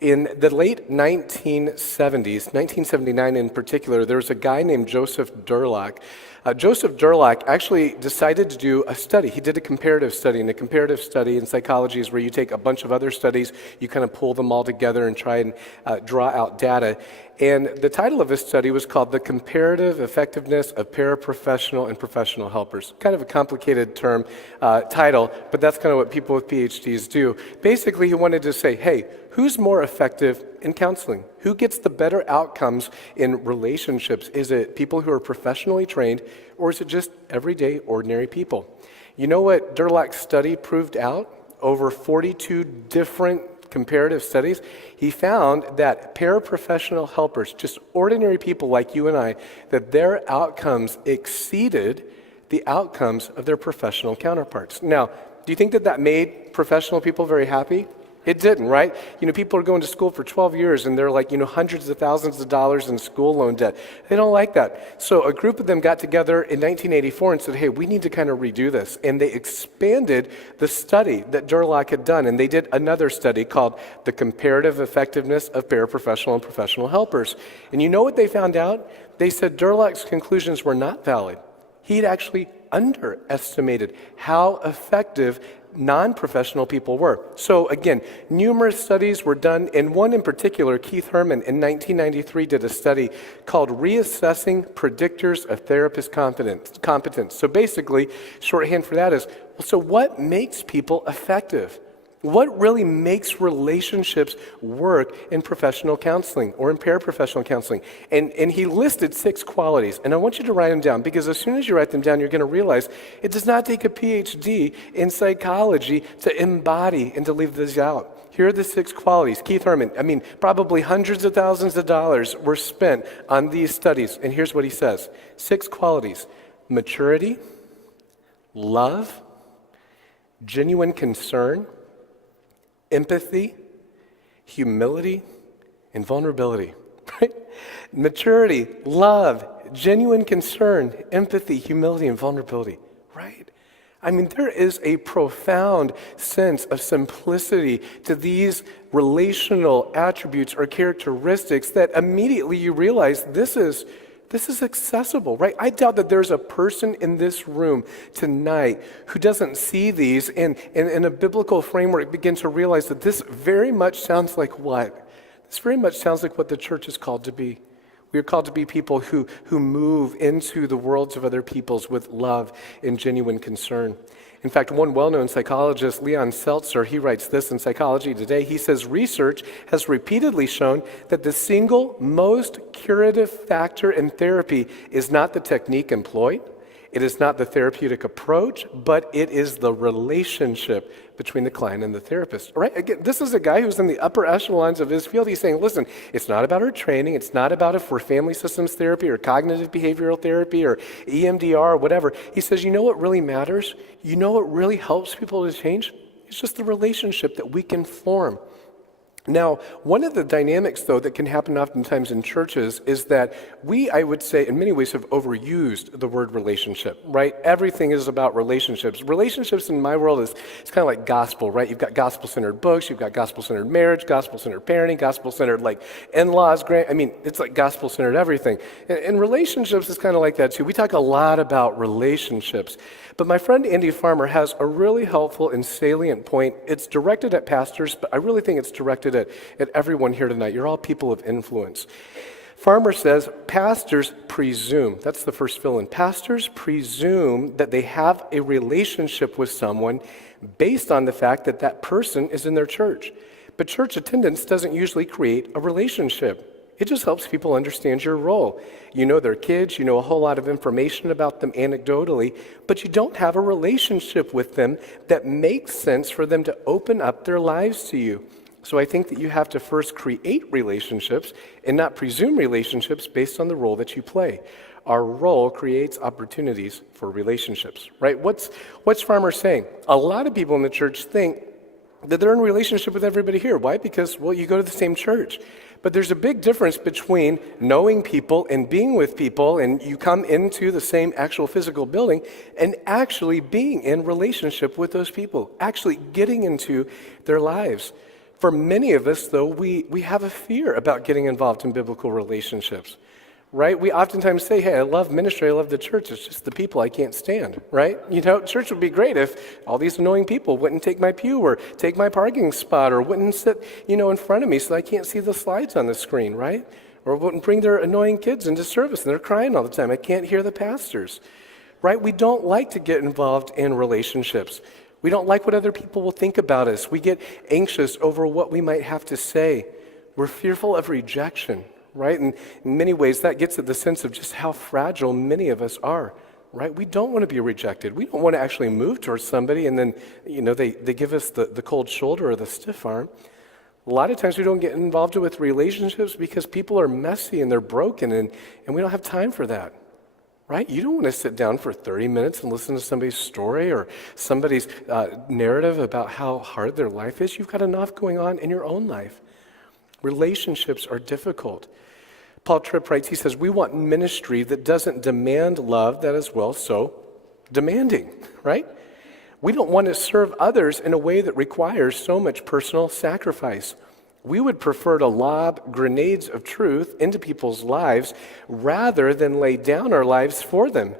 In the late 1970s, 1979 in particular, there was a guy named Joseph Durlach. Joseph Durlach actually decided to do a study. He did a comparative study, and a comparative study in psychology is where you take a bunch of other studies, you kind of pull them all together and try and draw out data. And the title of his study was called The Comparative Effectiveness of Paraprofessional and Professional Helpers. Kind of a complicated title, but that's kind of what people with PhDs do. Basically, he wanted to say, hey, who's more effective in counseling? Who gets the better outcomes in relationships? Is it people who are professionally trained, or is it just everyday, ordinary people? You know what Durlach's study proved out? Over 42 different comparative studies, he found that paraprofessional helpers, just ordinary people like you and I, that their outcomes exceeded the outcomes of their professional counterparts. Now, do you think that made professional people very happy? It didn't, right? People are going to school for 12 years and they're like, hundreds of thousands of dollars in school loan debt. They don't like that. So a group of them got together in 1984 and said, hey, we need to kind of redo this. And they expanded the study that Durlach had done. And they did another study called The Comparative Effectiveness of Paraprofessional and Professional Helpers. And you know what they found out? They said Durlach's conclusions were not valid. He'd actually underestimated how effective non-professional people were. So again, numerous studies were done, and one in particular, Keith Herman in 1993 did a study called Reassessing Predictors of Therapist Competence. So basically, shorthand for that is, so what makes people effective? What really makes relationships work in professional counseling or in paraprofessional counseling? And he listed 6 qualities, and I want you to write them down, because as soon as you write them down, you're going to realize it does not take a PhD in psychology to embody and to leave these out. Here are the 6 qualities. Keith Herman, probably hundreds of thousands of dollars were spent on these studies, and here's what he says. 6 qualities: maturity, love, genuine concern, empathy, humility, and vulnerability, right? Maturity, love, genuine concern, empathy, humility, and vulnerability, right? There is a profound sense of simplicity to these relational attributes or characteristics that immediately you realize this is accessible, right? I doubt that there's a person in this room tonight who doesn't see these and in a biblical framework begin to realize that this very much sounds like what? This very much sounds like what the church is called to be. We are called to be people who move into the worlds of other peoples with love and genuine concern. In fact, one well-known psychologist, Leon Seltzer, he writes this in Psychology Today. He says, research has repeatedly shown that the single most curative factor in therapy is not the technique employed, it is not the therapeutic approach, but it is the relationship between the client and the therapist. Right? Again, this is a guy who's in the upper echelons of his field. He's saying, listen, it's not about our training. It's not about if we're family systems therapy or cognitive behavioral therapy or EMDR or whatever. He says, you know what really matters? You know what really helps people to change? It's just the relationship that we can form. Now, one of the dynamics, though, that can happen oftentimes in churches is that we, I would say, in many ways have overused the word relationship, right? Everything is about relationships. Relationships in my world it's kind of like gospel, right? You've got gospel-centered books, you've got gospel-centered marriage, gospel-centered parenting, gospel-centered like in-laws, it's like gospel-centered everything. And relationships is kind of like that too. We talk a lot about relationships. But my friend Andy Farmer has a really helpful and salient point. It's directed at pastors, but I really think it's directed at everyone here tonight. You're all people of influence. Farmer says, pastors presume, that's the first fill-in, pastors presume that they have a relationship with someone based on the fact that that person is in their church. But church attendance doesn't usually create a relationship. It just helps people understand your role. You know their kids, you know a whole lot of information about them anecdotally, but you don't have a relationship with them that makes sense for them to open up their lives to you. So I think that you have to first create relationships and not presume relationships based on the role that you play. Our role creates opportunities for relationships, right? What's Farmer saying? A lot of people in the church think that they're in a relationship with everybody here. Why? Because, well, you go to the same church. But there's a big difference between knowing people and being with people, and you come into the same actual physical building, and actually being in relationship with those people, actually getting into their lives. For many of us, though, we have a fear about getting involved in biblical relationships, right? We oftentimes say, hey, I love ministry, I love the church, it's just the people I can't stand, right? Church would be great if all these annoying people wouldn't take my pew or take my parking spot or wouldn't sit, in front of me so I can't see the slides on the screen, right? Or wouldn't bring their annoying kids into service and they're crying all the time. I can't hear the pastors, right? We don't like to get involved in relationships. We don't like what other people will think about us. We get anxious over what we might have to say. We're fearful of rejection, right? And in many ways, that gets at the sense of just how fragile many of us are, right? We don't want to be rejected. We don't want to actually move towards somebody and then, they give us the cold shoulder or the stiff arm. A lot of times we don't get involved with relationships because people are messy and they're broken and we don't have time for that. Right? You don't want to sit down for 30 minutes and listen to somebody's story or somebody's narrative about how hard their life is. You've got enough going on in your own life. Relationships are difficult. Paul Tripp writes, he says, we want ministry that doesn't demand love that is, so demanding, right? We don't want to serve others in a way that requires so much personal sacrifice. We would prefer to lob grenades of truth into people's lives rather than lay down our lives for them.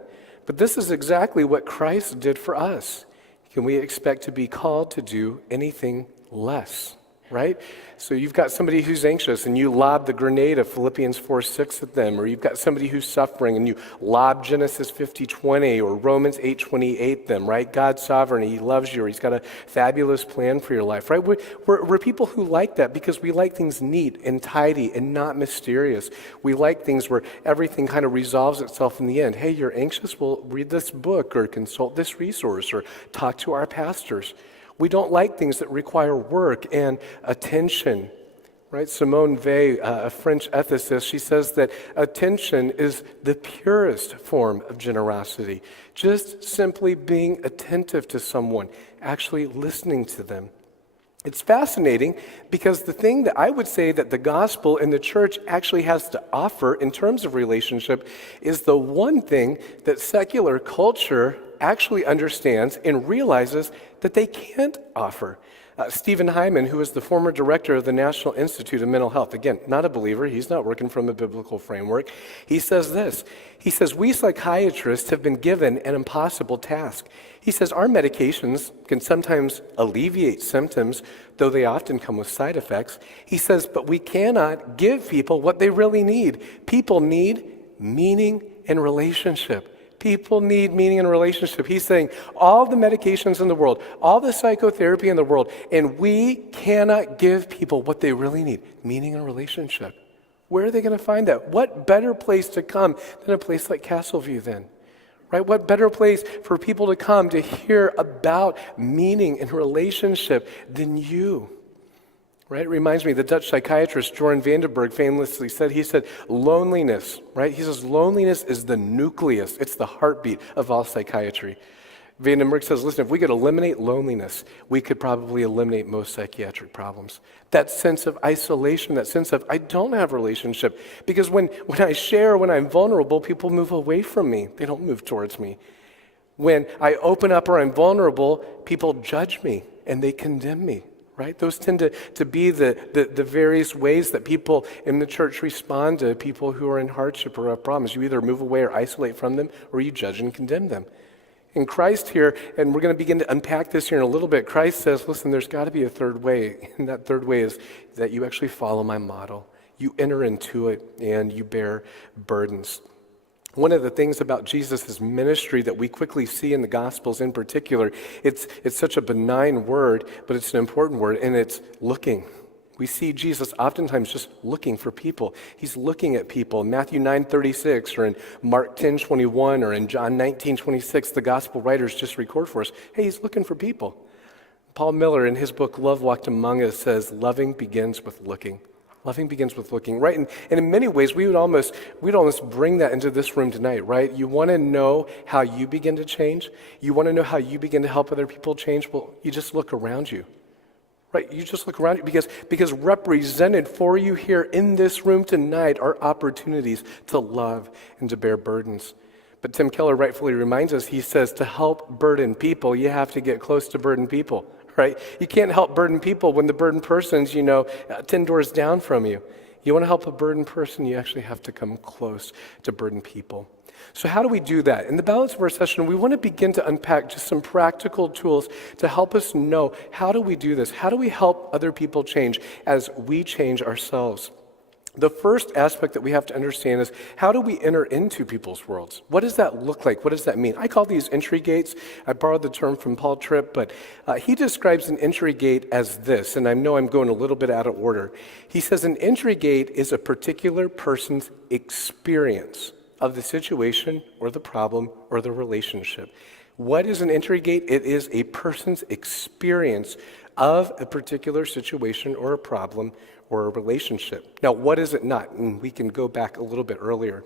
But this is exactly what Christ did for us. Can we expect to be called to do anything less? Right? So you've got somebody who's anxious and you lob the grenade of Philippians 4:6 at them, or you've got somebody who's suffering and you lob Genesis 50:20 or Romans 8:28 them, right? God's sovereign, He loves you, or He's got a fabulous plan for your life, right? We're people who like that because we like things neat and tidy and not mysterious. We like things where everything kind of resolves itself in the end. Hey, you're anxious? Well, read this book or consult this resource or talk to our pastors. We don't like things that require work and attention, right? Simone Weil, a French ethicist, she says that attention is the purest form of generosity. Just simply being attentive to someone, actually listening to them. It's fascinating because the thing that I would say that the gospel and the church actually has to offer in terms of relationship is the one thing that secular culture actually understands and realizes that they can't offer. Stephen Hyman, who is the former director of the National Institute of Mental Health, again, not a believer, he's not working from a biblical framework, he says this. He says, we psychiatrists have been given an impossible task. He says, our medications can sometimes alleviate symptoms, though they often come with side effects. He says, but we cannot give people what they really need. People need meaning and relationship. People need meaning and relationship. He's saying all the medications in the world, all the psychotherapy in the world, and we cannot give people what they really need, meaning and relationship. Where are they going to find that? What better place to come than a place like Castleview then? Right? What better place for people to come to hear about meaning and relationship than you? Right? It reminds me, the Dutch psychiatrist Joran van den Berg famously said, loneliness, right? He says, loneliness is the nucleus. It's the heartbeat of all psychiatry. Van den Berg says, listen, if we could eliminate loneliness, we could probably eliminate most psychiatric problems. That sense of isolation, that sense of I don't have a relationship. Because when I share, when I'm vulnerable, people move away from me. They don't move towards me. When I open up or I'm vulnerable, people judge me and they condemn me. Right? Those tend to be the various ways that people in the church respond to people who are in hardship or have problems. You either move away or isolate from them, or you judge and condemn them. In Christ here, and we're going to begin to unpack this here in a little bit, Christ says, listen, there's got to be a third way, and that third way is that you actually follow my model. You enter into it, and you bear burdens. One of the things about Jesus' ministry that we quickly see in the Gospels in particular, it's such a benign word, but it's an important word, and it's looking. We see Jesus oftentimes just looking for people. He's looking at people. In Matthew 9:36, or in Mark 10:21, or in John 19:26, the Gospel writers just record for us, hey, he's looking for people. Paul Miller, in his book, Love Walked Among Us, says, loving begins with looking. Loving begins with looking, right? And in many ways, we'd almost bring that into this room tonight, right? You want to know how you begin to change? You want to know how you begin to help other people change? Well, you just look around you, right? You just look around you because represented for you here in this room tonight are opportunities to love and to bear burdens. But Tim Keller rightfully reminds us, he says, to help burden people, you have to get close to burden people. right? You can't help burdened people when the burdened person's, 10 doors down from you. You want to help a burdened person, you actually have to come close to burdened people. So how do we do that? In the balance of our session, we want to begin to unpack just some practical tools to help us know, how do we do this? How do we help other people change as we change ourselves? The first aspect that we have to understand is, how do we enter into people's worlds? What does that look like? What does that mean? I call these entry gates. I borrowed the term from Paul Tripp, but he describes an entry gate as this, and I know I'm going a little bit out of order. He says an entry gate is a particular person's experience of the situation or the problem or the relationship. What is an entry gate? It is a person's experience of a particular situation or a problem or a relationship. Now, what is it not? And we can go back a little bit earlier.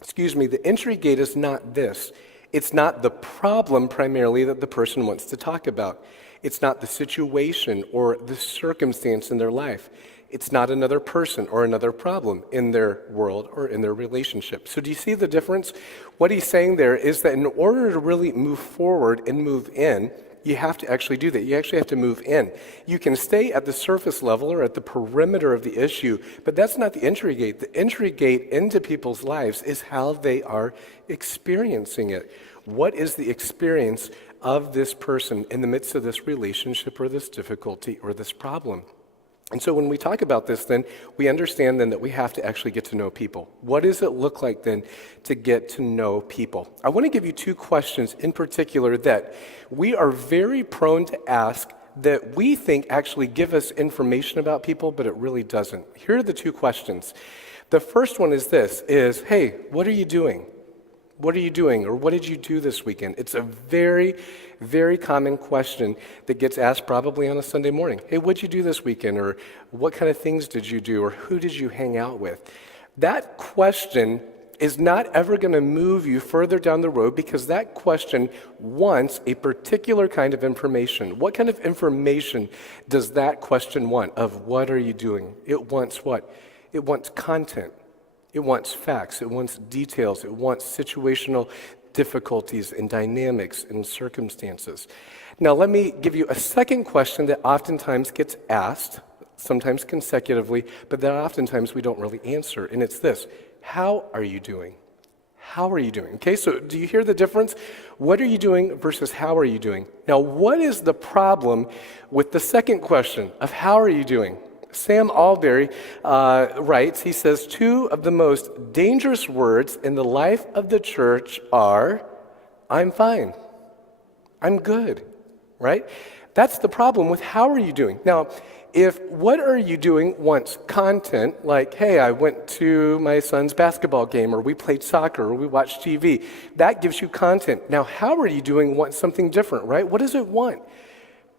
Excuse me, the entry gate is not this. It's not the problem primarily that the person wants to talk about. It's not the situation or the circumstance in their life. It's not another person or another problem in their world or in their relationship. So do you see the difference? What he's saying there is that in order to really move forward and move in, you have to actually do that. You actually have to move in. You can stay at the surface level or at the perimeter of the issue, but that's not the entry gate. The entry gate into people's lives is how they are experiencing it. What is the experience of this person in the midst of this relationship or this difficulty or this problem? And so when we talk about this, then, we understand then that we have to actually get to know people. What does it look like then to get to know people? I want to give you two questions in particular that we are very prone to ask that we think actually give us information about people, but it really doesn't. Here are the two questions. The first one is this, hey, what are you doing? What are you doing? Or what did you do this weekend? It's a very, very common question that gets asked probably on a Sunday morning. Hey, what'd you do this weekend? Or what kind of things did you do? Or who did you hang out with? That question is not ever going to move you further down the road, because that question wants a particular kind of information. What kind of information does that question want of what are you doing? It wants what? It wants content. It wants facts, it wants details, it wants situational difficulties and dynamics and circumstances. Now, let me give you a second question that oftentimes gets asked, sometimes consecutively, but that oftentimes we don't really answer, and it's this: how are you doing? How are you doing? Okay, so do you hear the difference? What are you doing versus how are you doing? Now, what is the problem with the second question of how are you doing? Sam Alberry writes, he says, two of the most dangerous words in the life of the church are, I'm fine, I'm good, right? That's the problem with how are you doing. Now, if what are you doing wants content, like, hey, I went to my son's basketball game, or we played soccer, or we watched TV, that gives you content. Now, how are you doing wants something different, right? What does it want?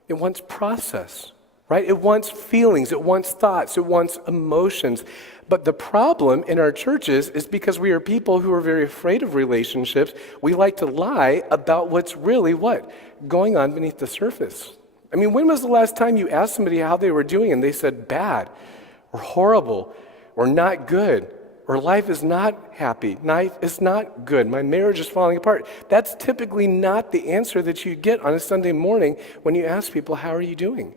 It wants process. Right? It wants feelings, it wants thoughts, it wants emotions. But the problem in our churches is because we are people who are very afraid of relationships, we like to lie about what's really what? Going on beneath the surface. I mean, when was the last time you asked somebody how they were doing and they said bad, or horrible, or not good, or life is not happy, life is not good, my marriage is falling apart? That's typically not the answer that you get on a Sunday morning when you ask people, how are you doing?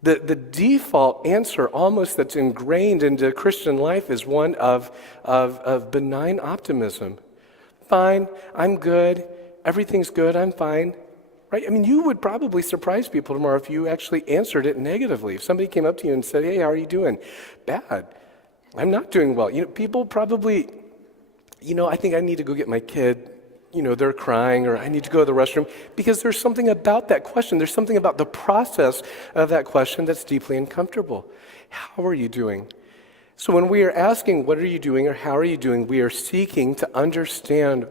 The default answer almost that's ingrained into Christian life is one of benign optimism. Fine, I'm good, everything's good, I'm fine. Right? I mean, you would probably surprise people tomorrow if you actually answered it negatively. If somebody came up to you and said, hey, how are you doing? Bad. I'm not doing well. People probably, I think I need to go get my kid. They're crying, or I need to go to the restroom, because there's something about that question. There's something about the process of that question that's deeply uncomfortable. How are you doing? So when we are asking, what are you doing, or how are you doing, we are seeking to understand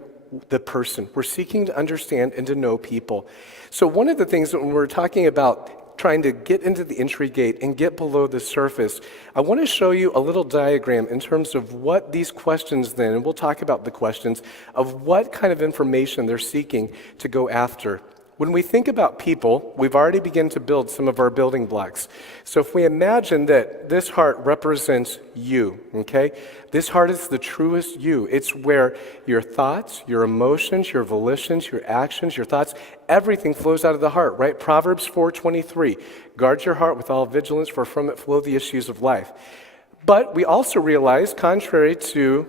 the person. We're seeking to understand and to know people. So one of the things that when we're talking about trying to get into the entry gate and get below the surface, I want to show you a little diagram in terms of what these questions then, and we'll talk about the questions, of what kind of information they're seeking to go after. When we think about people, we've already begun to build some of our building blocks. So if we imagine that this heart represents you, okay? This heart is the truest you. It's where your thoughts, your emotions, your volitions, your actions, your thoughts, everything flows out of the heart, right? Proverbs 4:23, guard your heart with all vigilance, for from it flow the issues of life. But we also realize, contrary to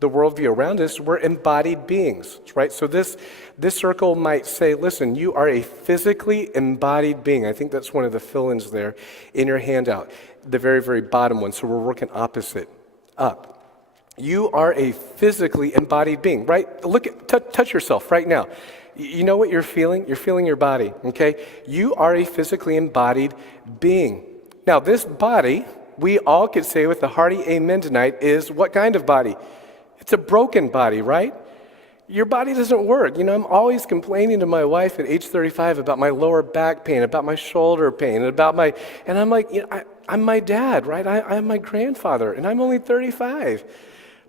the worldview around us, we're embodied beings, right? So this circle might say, listen, you are a physically embodied being. I think that's one of the fill-ins there in your handout, the very, very bottom one. So we're working opposite up. You are a physically embodied being, right? Touch yourself right now. You know what you're feeling? You're feeling your body, okay? You are a physically embodied being. Now, this body, we all could say with a hearty amen tonight, is what kind of body? It's a broken body, right? Your body doesn't work. I'm always complaining to my wife at age 35 about my lower back pain, about my shoulder pain, and I'm like, I'm my dad, right? I'm my grandfather, and I'm only 35.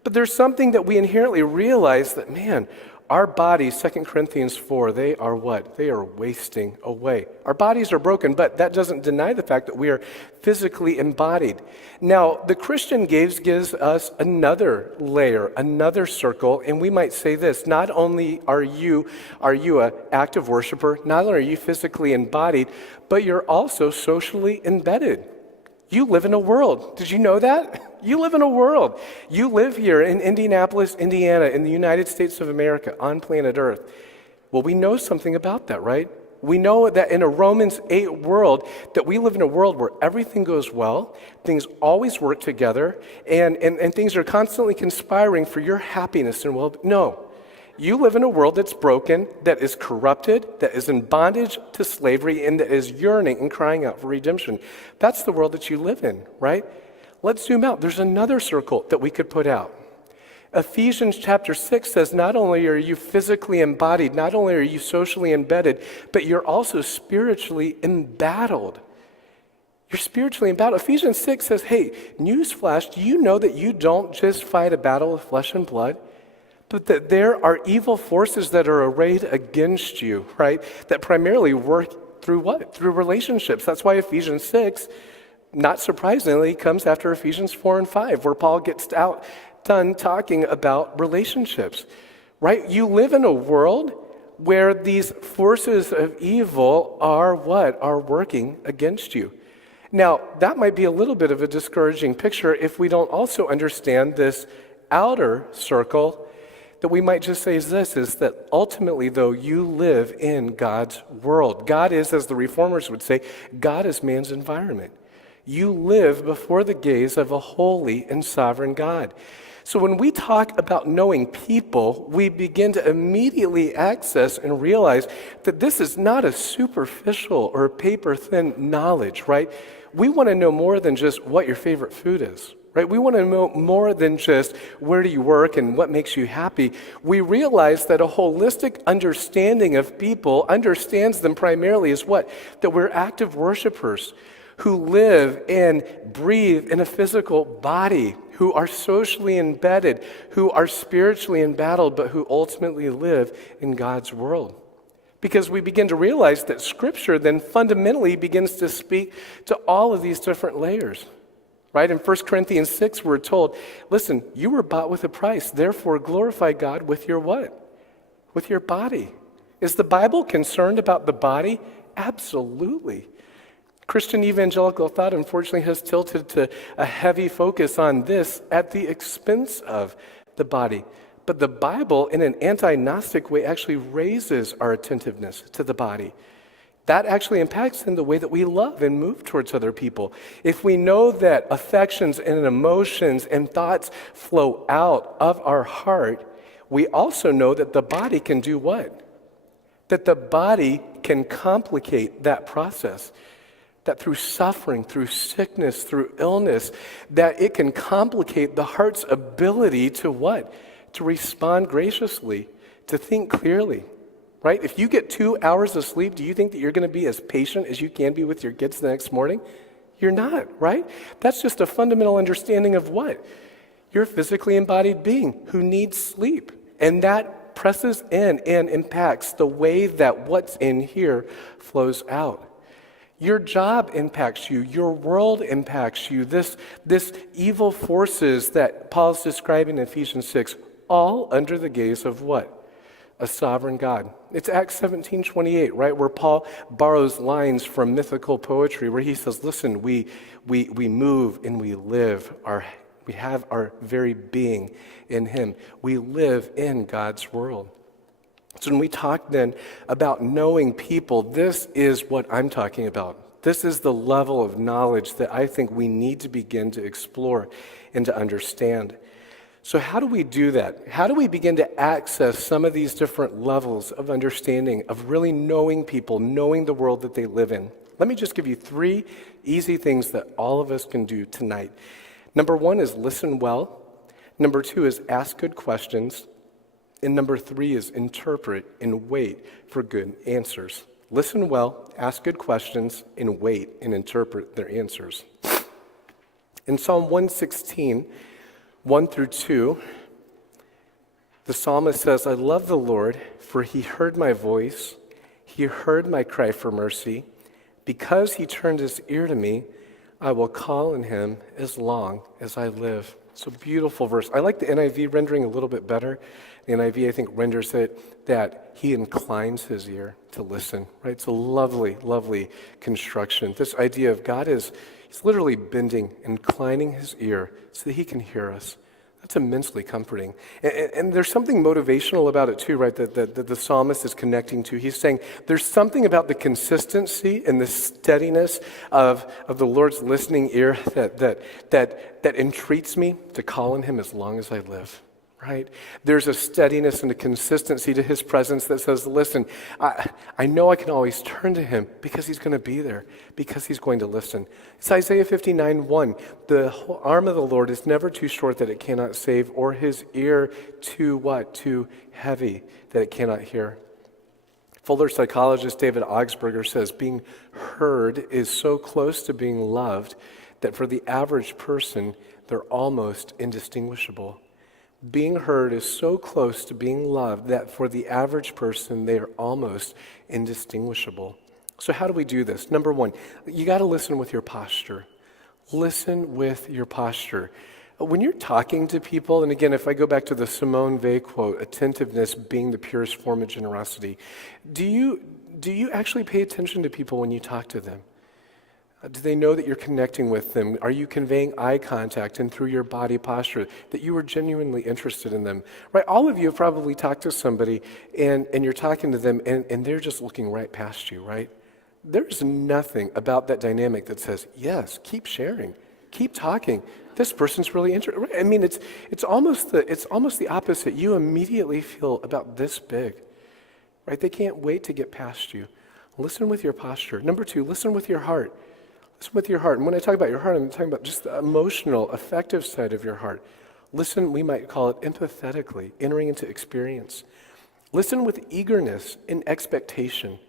But there's something that we inherently realize that, man, our bodies, 2 Corinthians 4, they are what? They are wasting away. Our bodies are broken, but that doesn't deny the fact that we are physically embodied. Now, the Christian gaze gives us another layer, another circle, and we might say this: not only are you an active worshiper, not only are you physically embodied, but you're also socially embedded. You live in a world. Did you know that? You live in a world. You live here in Indianapolis, Indiana, in the United States of America, on planet Earth. Well, we know something about that, right? We know that in a Romans 8 world, that we live in a world where everything goes well, things always work together, and things are constantly conspiring for your happiness and well. No. You live in a world that's broken, that is corrupted, that is in bondage to slavery, and that is yearning and crying out for redemption. That's the world that you live in, right? Let's zoom out. There's another circle that we could put out. Ephesians chapter 6 says not only are you physically embodied, not only are you socially embedded, but you're also spiritually embattled. You're spiritually embattled. Ephesians 6 says, hey, newsflash, do you know that you don't just fight a battle of flesh and blood? But that there are evil forces that are arrayed against you, right? That primarily work through what? Through relationships. That's why Ephesians 6, not surprisingly, comes after Ephesians 4 and 5, where Paul gets done talking about relationships, right? You live in a world where these forces of evil are what? Are working against you. Now, that might be a little bit of a discouraging picture if we don't also understand this outer circle. That we might just say is that ultimately, though, you live in God's world. God is, as the reformers would say, God is man's environment. You live before the gaze of a holy and sovereign God. So when we talk about knowing people, we begin to immediately access and realize that this is not a superficial or paper-thin knowledge, right? We want to know more than just what your favorite food is. Right? We want to know more than just where do you work and what makes you happy. We realize that a holistic understanding of people understands them primarily as what? That we're active worshipers who live and breathe in a physical body, who are socially embedded, who are spiritually embattled, but who ultimately live in God's world. Because we begin to realize that Scripture then fundamentally begins to speak to all of these different layers. Right? In 1 Corinthians 6, we're told, listen, you were bought with a price, therefore glorify God with your what? With your body. Is the Bible concerned about the body? Absolutely. Christian evangelical thought, unfortunately, has tilted to a heavy focus on this at the expense of the body. But the Bible, in an anti-Gnostic way, actually raises our attentiveness to the body. That actually impacts in the way that we love and move towards other people. If we know that affections and emotions and thoughts flow out of our heart, we also know that the body can do what? That the body can complicate that process. That through suffering, through sickness, through illness, that it can complicate the heart's ability to what? To respond graciously, to think clearly. Right? If you get 2 hours of sleep, do you think that you're going to be as patient as you can be with your kids the next morning? You're not, right? That's just a fundamental understanding of what? You're a physically embodied being who needs sleep. And that presses in and impacts the way that what's in here flows out. Your job impacts you. Your world impacts you. This evil forces that Paul's describing in Ephesians 6, all under the gaze of what? A sovereign God. It's Acts 17:28, right, where Paul borrows lines from mythical poetry where he says, listen, we move and we live. We have our very being in him. We live in God's world. So when we talk then about knowing people, this is what I'm talking about. This is the level of knowledge that I think we need to begin to explore and to understand. So how do we do that? How do we begin to access some of these different levels of understanding, of really knowing people, knowing the world that they live in? Let me just give you 3 easy things that all of us can do tonight. Number 1 is listen well. Number 2 is ask good questions. And number 3 is interpret and wait for good answers. Listen well, ask good questions, and wait and interpret their answers. In Psalm 116, 1 through 2, the psalmist says, I love the Lord, for he heard my voice. He heard my cry for mercy. Because he turned his ear to me, I will call on him as long as I live. It's a beautiful verse. I like the NIV rendering a little bit better. The NIV, I think, renders it that he inclines his ear to listen, right? It's a lovely, lovely construction. This idea of God he's literally bending, inclining his ear so that he can hear us. That's immensely comforting. And there's something motivational about it too, right, that the psalmist is connecting to. He's saying there's something about the consistency and the steadiness of the Lord's listening ear that entreats me to call on him as long as I live. Right? There's a steadiness and a consistency to his presence that says, listen, I know I can always turn to him because he's going to be there, because he's going to listen. It's Isaiah 59:1. The arm of the Lord is never too short that it cannot save, or his ear too what? Too heavy that it cannot hear. Fuller psychologist David Augsburger says, being heard is so close to being loved that for the average person, they're almost indistinguishable. Being heard is so close to being loved that for the average person, they are almost indistinguishable. So how do we do this? Number 1, you got to listen with your posture. Listen with your posture. When you're talking to people, and again, if I go back to the Simone Weil quote, attentiveness being the purest form of generosity, do you actually pay attention to people when you talk to them? Do they know that you're connecting with them? Are you conveying eye contact and through your body posture that you are genuinely interested in them? Right? All of you have probably talked to somebody and you're talking to them and they're just looking right past you, right? There's nothing about that dynamic that says, yes, keep sharing, keep talking. This person's really interested. I mean, it's almost the opposite. You immediately feel about this big, right? They can't wait to get past you. Listen with your posture. Number 2, listen with your heart. Listen with your heart. And when I talk about your heart, I'm talking about just the emotional, affective side of your heart. Listen, we might call it empathetically, entering into experience. Listen with eagerness and expectation.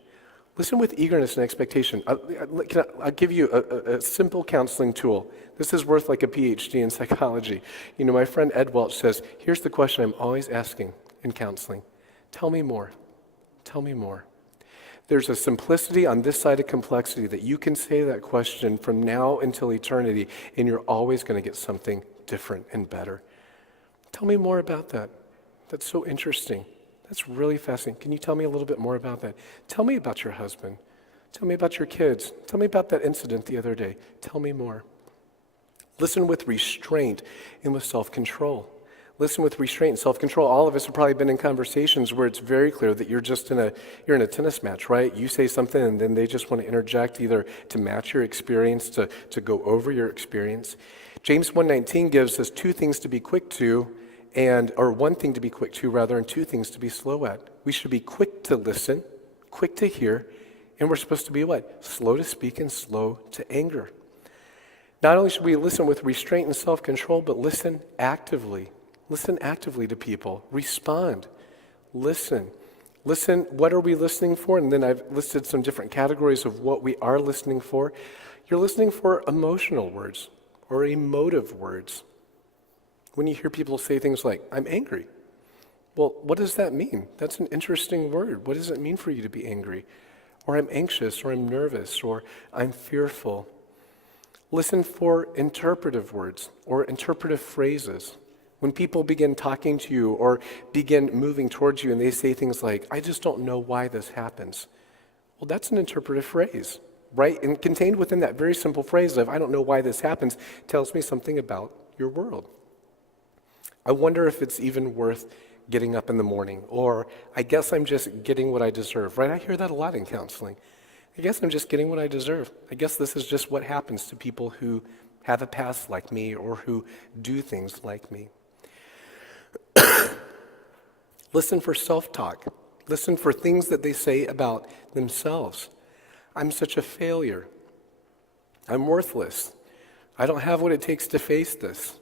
Listen with eagerness and expectation. I'll give you a simple counseling tool. This is worth like a PhD in psychology. You know, my friend Ed Welch says, here's the question I'm always asking in counseling. Tell me more. Tell me more. There's a simplicity on this side of complexity that you can say that question from now until eternity, and you're always going to get something different and better. Tell me more about that. That's so interesting. That's really fascinating. Can you tell me a little bit more about that? Tell me about your husband. Tell me about your kids. Tell me about that incident the other day. Tell me more. Listen with restraint and with self-control. Listen with restraint and self-control. All of us have probably been in conversations where it's very clear that you're in a tennis match, right? You say something and then they just want to interject either to match your experience, to go over your experience. James 1:19 gives us 2 things to be quick to, or 1 thing to be quick to rather, and 2 things to be slow at. We should be quick to listen, quick to hear, and we're supposed to be what? Slow to speak and slow to anger. Not only should we listen with restraint and self-control, but listen actively. Listen actively to people. Respond. Listen. Listen, what are we listening for? And then I've listed some different categories of what we are listening for. You're listening for emotional words or emotive words. When you hear people say things like, I'm angry. Well, what does that mean? That's an interesting word. What does it mean for you to be angry? Or I'm anxious, or I'm nervous, or I'm fearful. Listen for interpretive words or interpretive phrases. When people begin talking to you or begin moving towards you and they say things like, I just don't know why this happens. Well, that's an interpretive phrase, right? And contained within that very simple phrase of, I don't know why this happens, tells me something about your world. I wonder if it's even worth getting up in the morning, or I guess I'm just getting what I deserve, right? I hear that a lot in counseling. I guess I'm just getting what I deserve. I guess this is just what happens to people who have a past like me or who do things like me. Listen for self-talk. Listen for things that they say about themselves. I'm such a failure. I'm worthless. I don't have what it takes to face this.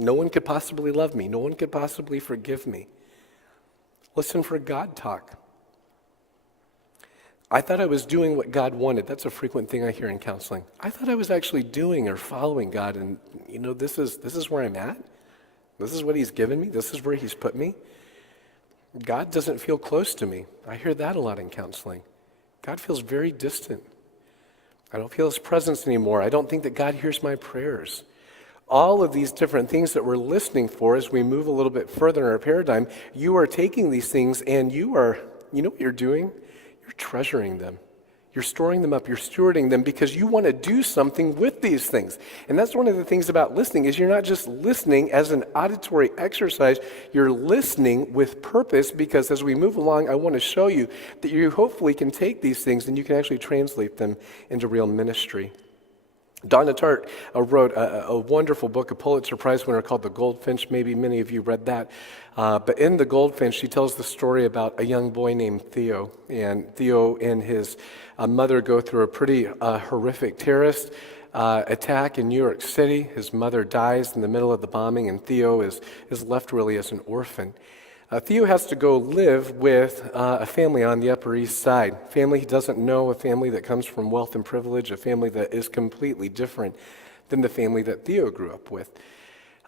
No one could possibly love me. No one could possibly forgive me. Listen for God talk. I thought I was doing what God wanted. That's a frequent thing I hear in counseling. I thought I was actually doing or following God, and this is where I'm at. This is what He's given me. This is where He's put me. God doesn't feel close to me. I hear that a lot in counseling. God feels very distant. I don't feel His presence anymore. I don't think that God hears my prayers. All of these different things that we're listening for as we move a little bit further in our paradigm, you are taking these things and you know what you're doing? You're treasuring them. You're storing them up. You're stewarding them because you want to do something with these things. And that's one of the things about listening is you're not just listening as an auditory exercise. You're listening with purpose because as we move along, I want to show you that you hopefully can take these things and you can actually translate them into real ministry. Donna Tartt wrote a wonderful book, a Pulitzer Prize winner called The Goldfinch. Maybe many of you read that. But in The Goldfinch, she tells the story about a young boy named Theo. And Theo and his mother go through a pretty horrific terrorist attack in New York City. His mother dies in the middle of the bombing, and Theo is left really as an orphan. Theo has to go live with a family on the Upper East Side, family he doesn't know, a family that comes from wealth and privilege, a family that is completely different than the family that Theo grew up with.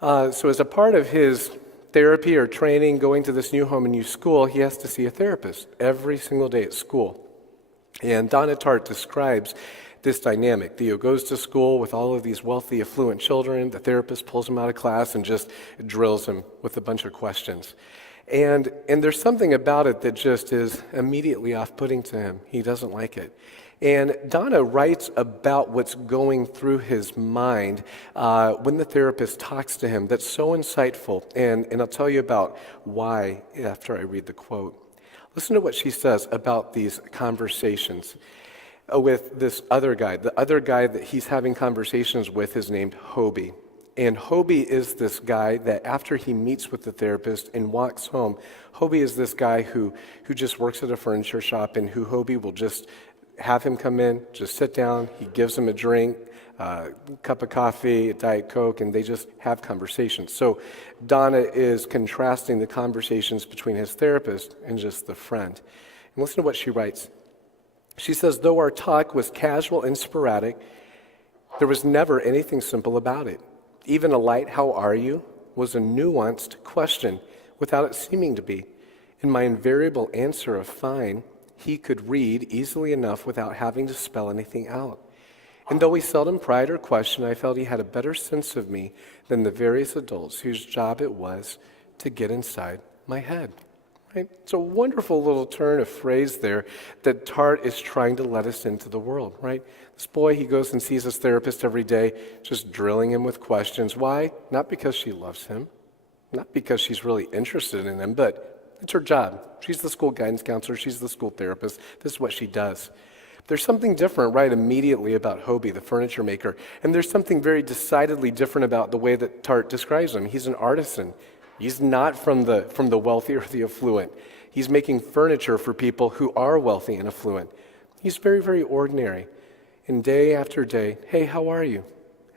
So as a part of his therapy or training, going to this new home and new school, he has to see a therapist every single day at school. And Donna Tartt describes this dynamic. Theo goes to school with all of these wealthy, affluent children. The therapist pulls him out of class and just drills him with a bunch of questions. And there's something about it that just is immediately off-putting to him. He doesn't like it. And Donna writes about what's going through his mind when the therapist talks to him. That's so insightful. And I'll tell you about why after I read the quote. Listen to what she says about these conversations with this other guy. The other guy that he's having conversations with is named Hobie. And Hobie is this guy that after he meets with the therapist and walks home, Hobie is this guy who just works at a furniture shop and who Hobie will just have him come in, just sit down, he gives him a drink, a cup of coffee, a Diet Coke, and they just have conversations. So Donna is contrasting the conversations between his therapist and just the friend. And listen to what she writes. She says, though our talk was casual and sporadic, there was never anything simple about it. Even a light, how are you, was a nuanced question without it seeming to be. In my invariable answer of fine, he could read easily enough without having to spell anything out. And though he seldom pried or questioned, I felt he had a better sense of me than the various adults whose job it was to get inside my head. Right? It's a wonderful little turn of phrase there that Tartt is trying to let us into the world, right? This boy, he goes and sees his therapist every day, just drilling him with questions. Why? Not because she loves him, not because she's really interested in him, but it's her job. She's the school guidance counselor. She's the school therapist. This is what she does. There's something different right immediately about Hobie, the furniture maker, and there's something very decidedly different about the way that Tartt describes him. He's an artisan. He's not from the wealthy or the affluent. He's making furniture for people who are wealthy and affluent. He's very, very ordinary. And day after day, hey, how are you?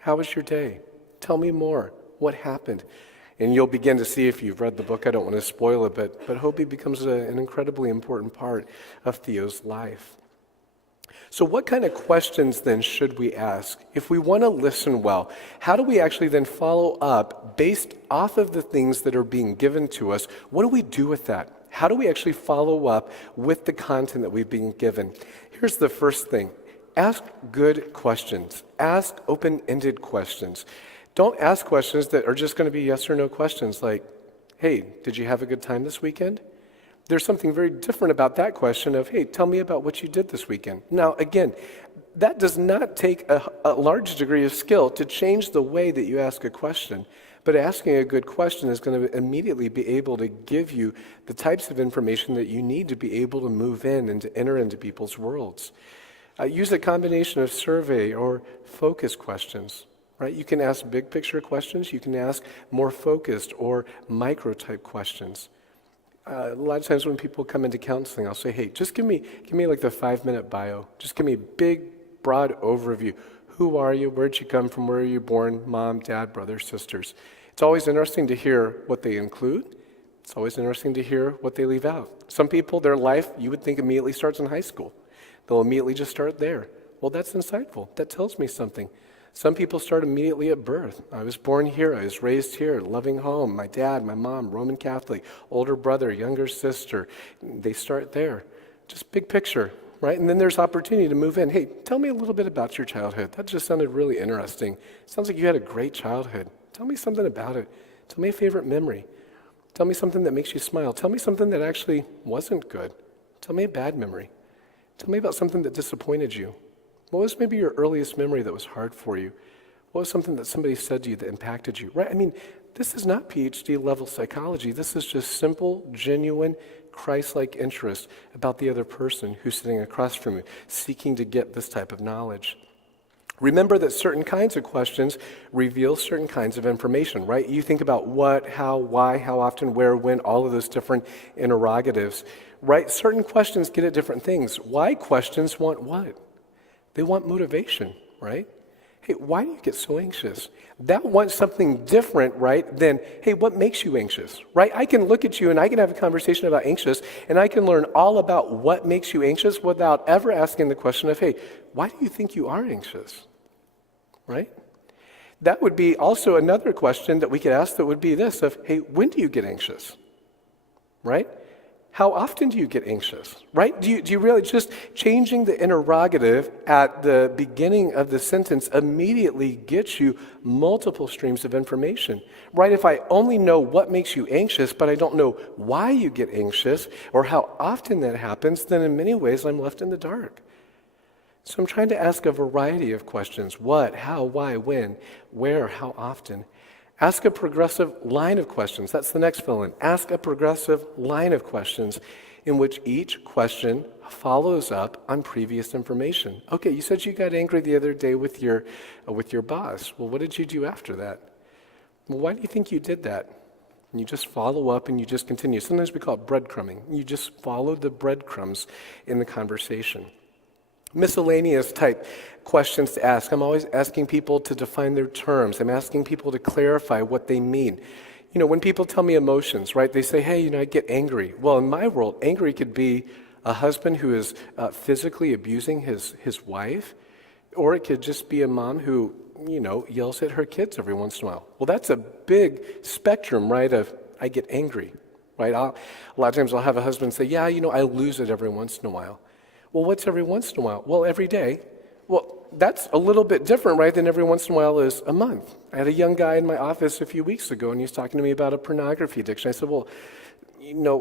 How was your day? Tell me more. What happened? And you'll begin to see if you've read the book. I don't want to spoil it, but Hobie becomes an incredibly important part of Theo's life. So what kind of questions then should we ask? If we want to listen well, how do we actually then follow up based off of the things that are being given to us? What do we do with that? How do we actually follow up with the content that we've been given? Here's the first thing. Ask good questions. Ask open-ended questions. Don't ask questions that are just going to be yes or no questions like, hey, did you have a good time this weekend? There's something very different about that question of, hey, tell me about what you did this weekend. Now, again, that does not take a large degree of skill to change the way that you ask a question, but asking a good question is going to immediately be able to give you the types of information that you need to be able to move in and to enter into people's worlds. Use a combination of survey or focus questions. Right? You can ask big picture questions, you can ask more focused or micro type questions. A lot of times when people come into counseling, I'll say, hey, just give me like the 5-minute bio. Just give me a big, broad overview. Who are you? Where'd you come from? Where are you born? Mom, dad, brothers, sisters. It's always interesting to hear what they include. It's always interesting to hear what they leave out. Some people, their life, you would think immediately starts in high school. They'll immediately just start there. Well, that's insightful. That tells me something. Some people start immediately at birth. I was born here. I was raised here. Loving home. My dad, my mom, Roman Catholic, older brother, younger sister. They start there. Just big picture, right? And then there's opportunity to move in. Hey, tell me a little bit about your childhood. That just sounded really interesting. Sounds like you had a great childhood. Tell me something about it. Tell me a favorite memory. Tell me something that makes you smile. Tell me something that actually wasn't good. Tell me a bad memory. Tell me about something that disappointed you. What was maybe your earliest memory that was hard for you? What was something that somebody said to you that impacted you? Right? I mean, this is not PhD level psychology. This is just simple, genuine, Christ-like interest about the other person who's sitting across from you, seeking to get this type of knowledge. Remember that certain kinds of questions reveal certain kinds of information, right? You think about what, how, why, how often, where, when, all of those different interrogatives, right? Certain questions get at different things. Why questions want what? They want motivation, right? Hey, why do you get so anxious? That wants something different, right, than, hey, what makes you anxious, right? I can look at you and I can have a conversation about anxious and I can learn all about what makes you anxious without ever asking the question of, hey, why do you think you are anxious, right? That would be also another question that we could ask that would be this of, hey, when do you get anxious, right? How often do you get anxious, right? Do you really just changing the interrogative at the beginning of the sentence immediately gets you multiple streams of information, right? If I only know what makes you anxious, but I don't know why you get anxious or how often that happens, then in many ways I'm left in the dark. So I'm trying to ask a variety of questions. What, how, why, when, where, how often. Ask a progressive line of questions. That's the next fill-in. Ask a progressive line of questions in which each question follows up on previous information. Okay, you said you got angry the other day with your boss. Well, what did you do after that? Well, why do you think you did that? And you just follow up and you just continue. Sometimes we call it breadcrumbing. You just follow the breadcrumbs in the conversation. Miscellaneous type questions to ask. I'm always asking people to define their terms. I'm asking people to clarify what they mean. You know, when people tell me emotions, right, they say, hey, I get angry. Well, in my world, angry could be a husband who is physically abusing his wife, or it could just be a mom who, yells at her kids every once in a while. Well, that's a big spectrum, right, of I get angry, right? A lot of times I'll have a husband say, yeah, I lose it every once in a while. Well, what's every once in a while? Well, every day. Well, that's a little bit different, right, than every once in a while is a month. I had a young guy in my office a few weeks ago, and he was talking to me about a pornography addiction. I said, well,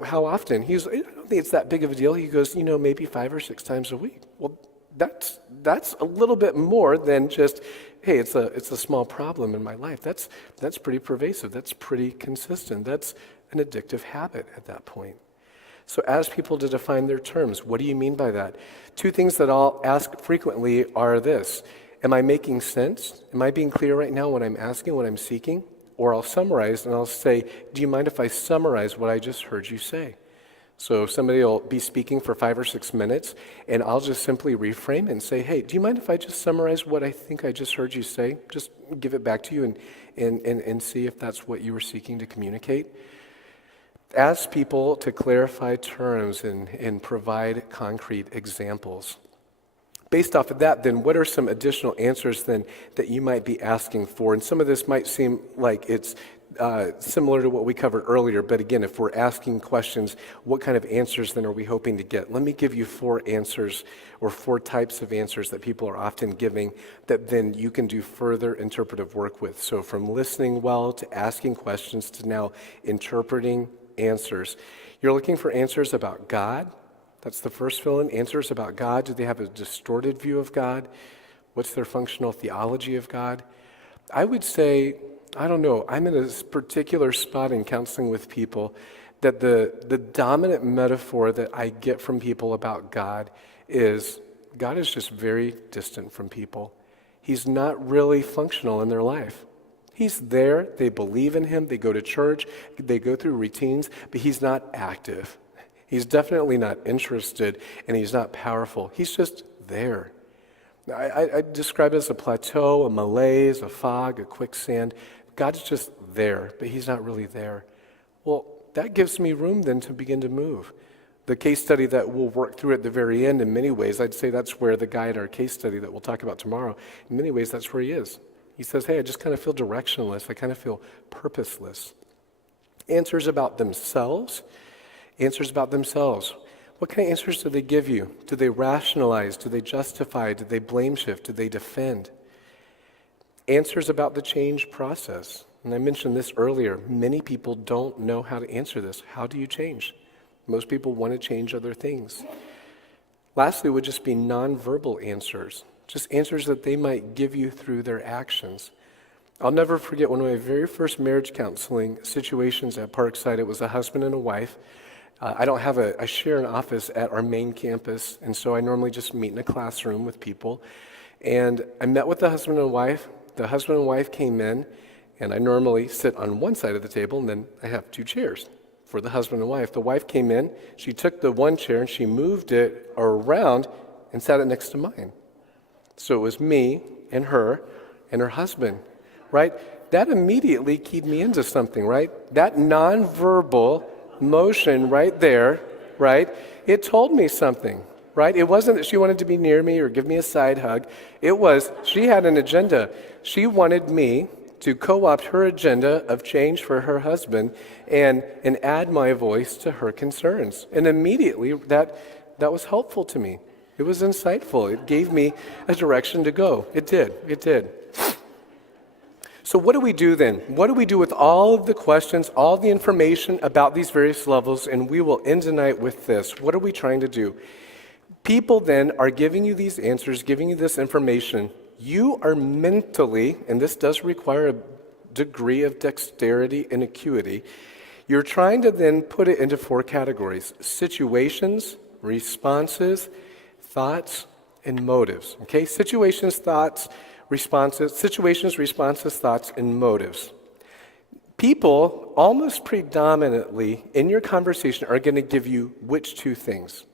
how often? I don't think it's that big of a deal. He goes, maybe 5 or 6 times a week. Well, that's a little bit more than just, hey, it's a small problem in my life. That's pretty pervasive. That's pretty consistent. That's an addictive habit at that point. So ask people to define their terms. What do you mean by that? 2 things that I'll ask frequently are this. Am I making sense? Am I being clear right now what I'm asking, what I'm seeking? Or I'll summarize and I'll say, do you mind if I summarize what I just heard you say? So somebody will be speaking for 5 or 6 minutes and I'll just simply reframe and say, hey, do you mind if I just summarize what I think I just heard you say? Just give it back to you and see if that's what you were seeking to communicate. Ask people to clarify terms and provide concrete examples. Based off of that, then what are some additional answers then that you might be asking for? And some of this might seem like it's similar to what we covered earlier, but again, if we're asking questions, what kind of answers then are we hoping to get? Let me give you 4 answers or 4 types of answers that people are often giving that then you can do further interpretive work with. So from listening well to asking questions to now interpreting answers. You're looking for answers about God. That's the first fill-in. Answers about God. Do they have a distorted view of God? What's their functional theology of God? I would say, I don't know, I'm in a particular spot in counseling with people that the dominant metaphor that I get from people about God is just very distant from people. He's not really functional in their life. He's there, they believe in him, they go to church, they go through routines, but he's not active. He's definitely not interested, and he's not powerful. He's just there. I describe it as a plateau, a malaise, a fog, a quicksand. God's just there, but he's not really there. Well, that gives me room then to begin to move. The case study that we'll work through at the very end, in many ways, I'd say that's where the guy in our case study that we'll talk about tomorrow, in many ways, that's where he is. He says, hey, I just kind of feel directionless. I kind of feel purposeless. Answers about themselves. Answers about themselves. What kind of answers do they give you? Do they rationalize? Do they justify? Do they blame shift? Do they defend? Answers about the change process. And I mentioned this earlier. Many people don't know how to answer this. How do you change? Most people want to change other things. Lastly would just be nonverbal answers. Just answers that they might give you through their actions. I'll never forget one of my very first marriage counseling situations at Parkside. It was a husband and a wife. I share an office at our main campus, and so I normally just meet in a classroom with people. And I met with the husband and wife. The husband and wife came in, and I normally sit on one side of the table, and then I have 2 chairs for the husband and wife. The wife came in, she took the one chair, and she moved it around and sat it next to mine. So it was me and her husband, right? That immediately keyed me into something, right? That nonverbal motion right there, right? It told me something. Right? It wasn't that she wanted to be near me or give me a side hug. It was she had an agenda. She wanted me to co-opt her agenda of change for her husband and add my voice to her concerns. And immediately that was helpful to me. It was insightful. It gave me a direction to go. It did. So what do we do then? What do we do with all of the questions, all the information about these various levels? And we will end tonight with this. What are we trying to do? People then are giving you these answers, giving you this information. You are mentally, and this does require a degree of dexterity and acuity, you're trying to then put it into 4 categories: situations, responses, thoughts, and motives. Okay? Situations, responses, thoughts, and motives. People, almost predominantly, in your conversation are going to give you which 2 things?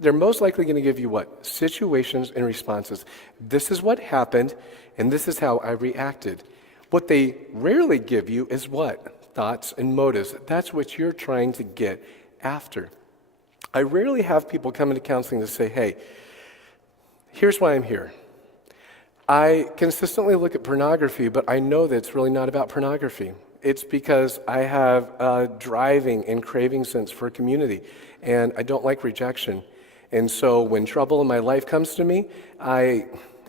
They're most likely going to give you what? Situations and responses. This is what happened, and this is how I reacted. What they rarely give you is what? Thoughts and motives. That's what you're trying to get after. I rarely have people come into counseling to say, hey, here's why I'm here. I consistently look at pornography, but I know that it's really not about pornography. It's because I have a driving and craving sense for community, and I don't like rejection. And so when trouble in my life comes to me, I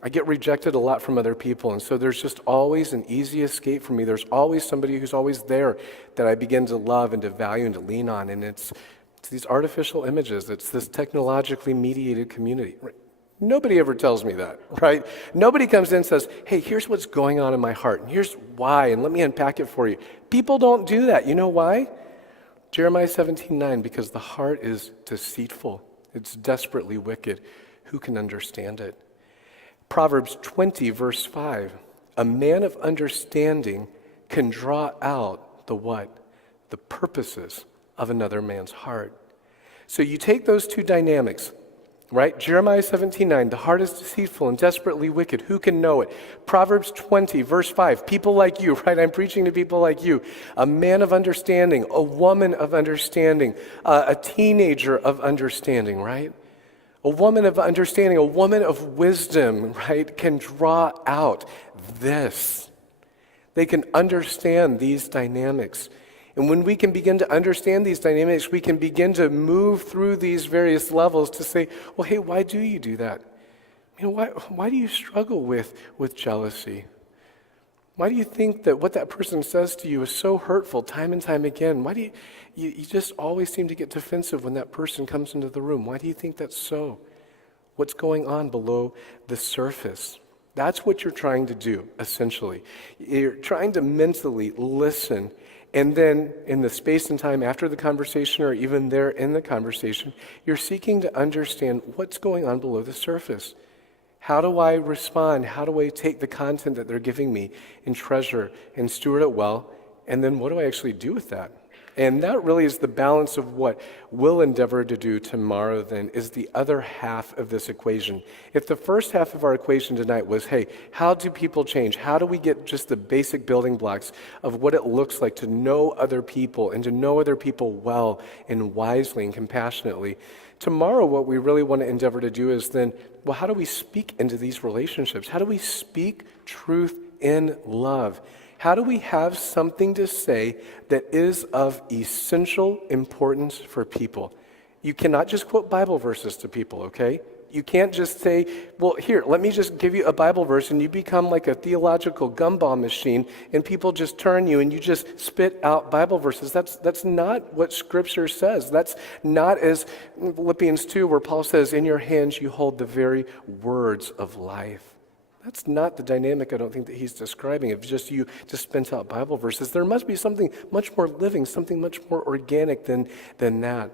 get rejected a lot from other people. And so there's just always an easy escape for me. There's always somebody who's always there that I begin to love and to value and to lean on. And it's these artificial images. It's this technologically mediated community. Right? Nobody ever tells me that, right? Nobody comes in and says, hey, here's what's going on in my heart, and here's why, and let me unpack it for you. People don't do that. You know why? Jeremiah 17:9, because the heart is deceitful. It's desperately wicked. Who can understand it? Proverbs 20, verse 5. A man of understanding can draw out the what? The purposes of another man's heart. So you take those 2 dynamics, right? Jeremiah 17:9, the heart is deceitful and desperately wicked. Who can know it? Proverbs 20, verse 5, people like you, right? I'm preaching to people like you. A man of understanding, a woman of understanding, a teenager of understanding, right? A woman of understanding, a woman of wisdom, right, can draw out this. They can understand these dynamics. And when we can begin to understand these dynamics, we can begin to move through these various levels to say, well, hey, why do you do that? Why do you struggle with jealousy? Why do you think that what that person says to you is so hurtful time and time again? Why do you just always seem to get defensive when that person comes into the room? Why do you think that's so? What's going on below the surface? That's what you're trying to do, essentially. You're trying to mentally listen, and then in the space and time after the conversation, or even there in the conversation, you're seeking to understand what's going on below the surface. How do I respond? How do I take the content that they're giving me and treasure and steward it well? And then what do I actually do with that? And that really is the balance of what we'll endeavor to do tomorrow then, is the other half of this equation. If the first half of our equation tonight was, hey, how do people change? How do we get just the basic building blocks of what it looks like to know other people and to know other people well and wisely and compassionately? Tomorrow, what we really want to endeavor to do is then, well, how do we speak into these relationships? How do we speak truth in love? How do we have something to say that is of essential importance for people? You cannot just quote Bible verses to people, okay? You can't just say, well, here, let me just give you a Bible verse, and you become like a theological gumball machine, and people just turn you, and you just spit out Bible verses. That's not what Scripture says. That's not as Philippians 2, where Paul says, in your hands you hold the very words of life. That's not the dynamic, I don't think, that he's describing. If just you just spent out Bible verses, there must be something much more living, something much more organic than that.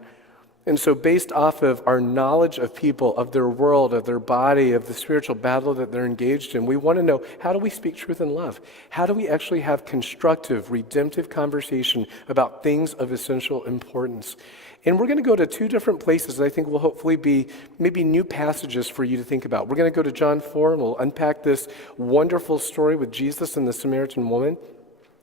And so based off of our knowledge of people, of their world, of their body, of the spiritual battle that they're engaged in, we want to know, how do we speak truth in love? How do we actually have constructive, redemptive conversation about things of essential importance? And we're going to go to two different places that I think will hopefully be maybe new passages for you to think about. We're going to go to John 4, and we'll unpack this wonderful story with Jesus and the Samaritan woman.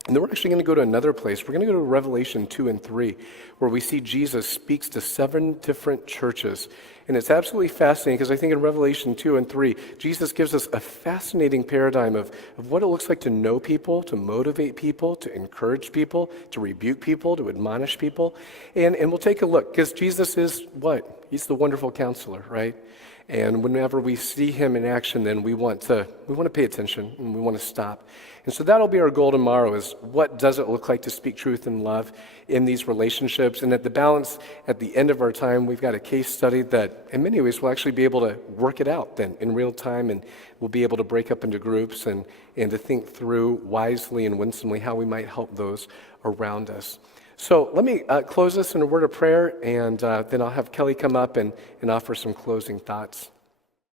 And then we're actually going to go to another place. We're going to go to Revelation 2 and 3, where we see Jesus speaks to 7 different churches. And it's absolutely fascinating, because I think in Revelation 2 and 3, Jesus gives us a fascinating paradigm of what it looks like to know people, to motivate people, to encourage people, to rebuke people, to admonish people. And we'll take a look, because Jesus is what? He's the wonderful counselor, right? And whenever we see him in action, then we want to pay attention, and we want to stop. And so that'll be our goal tomorrow, is what does it look like to speak truth in love in these relationships? And at the balance, at the end of our time, we've got a case study that in many ways we'll actually be able to work it out then in real time, and we'll be able to break up into groups and to think through wisely and winsomely how we might help those around us. So let me close this in a word of prayer, and then I'll have Kelly come up and offer some closing thoughts.